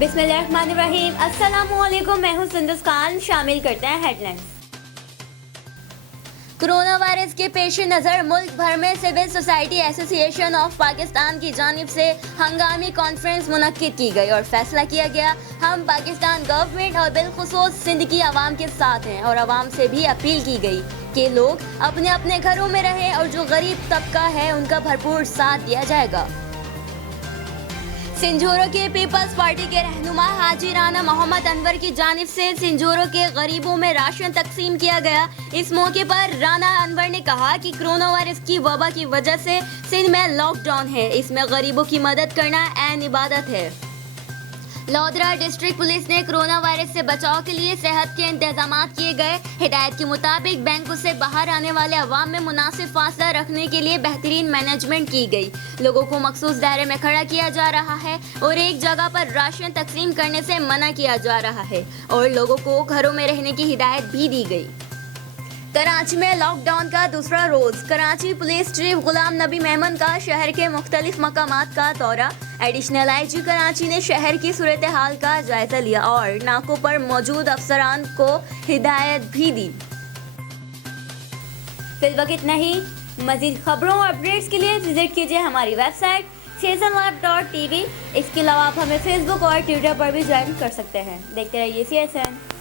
बिस्मिल्लाहिर्रहमानिर्रहीम। अस्सलामुअलैकुम, मैं हूं सुंदस खान। शामिल करते हैं हेडलाइंस। कोरोना वायरस के पेश नज़र मुल्क भर में civil society association of Pakistan की जानिब से हंगामी कॉन्फ्रेंस मुनक्किद की गई और फैसला किया गया, हम पाकिस्तान गवर्नमेंट और बिलखुसूस सिंध की आवाम के साथ हैं और आवाम से भी अपील की गई कि लोग अपने अपने घरों में रहें और जो गरीब तबका है उनका भरपूर साथ दिया जाएगा। सिंजोरो के पीपल्स पार्टी के रहनुमा हाजी राना मोहम्मद अनवर की जानिब से सिंजोरो के गरीबों में राशन तकसीम किया गया। इस मौके पर राना अनवर ने कहा कि कोरोना वायरस की वबा की वजह से सिंध में लॉकडाउन है, इसमें गरीबों की मदद करना ऐन इबादत है। लोधरा डिस्ट्रिक्ट पुलिस ने कोरोना वायरस से बचाव के लिए सेहत के इंतजाम किए गए। हिदायत के मुताबिक बैंकों से बाहर आने वाले अवाम में मुनासिब फासला रखने के लिए बेहतरीन मैनेजमेंट की गई। लोगों को मखसूस दायरे में खड़ा किया जा रहा है और एक जगह पर राशन तकसीम करने से मना किया जा रहा है और लोगों को घरों में रहने की हिदायत भी दी गई। कराची में लॉकडाउन का दूसरा रोज। कराची पुलिस चीफ गुलाम नबी मेमन का शहर के मुख्तलिफ मकामात का दौरा। एडिशनल आईजी कराची ने शहर की सूरत हाल का जायजा लिया और नाकों पर मौजूद अफसरान को हिदायत भी दी। फिलहाल इतना ही। मजीद खबरों और अपडेट्स के लिए विजिट कीजिए हमारी वेबसाइट csanlive.tv। इसके अलावा आप हमें फेसबुक और ट्विटर पर भी ज्वाइन कर सकते हैं। देखते रहिए CSN।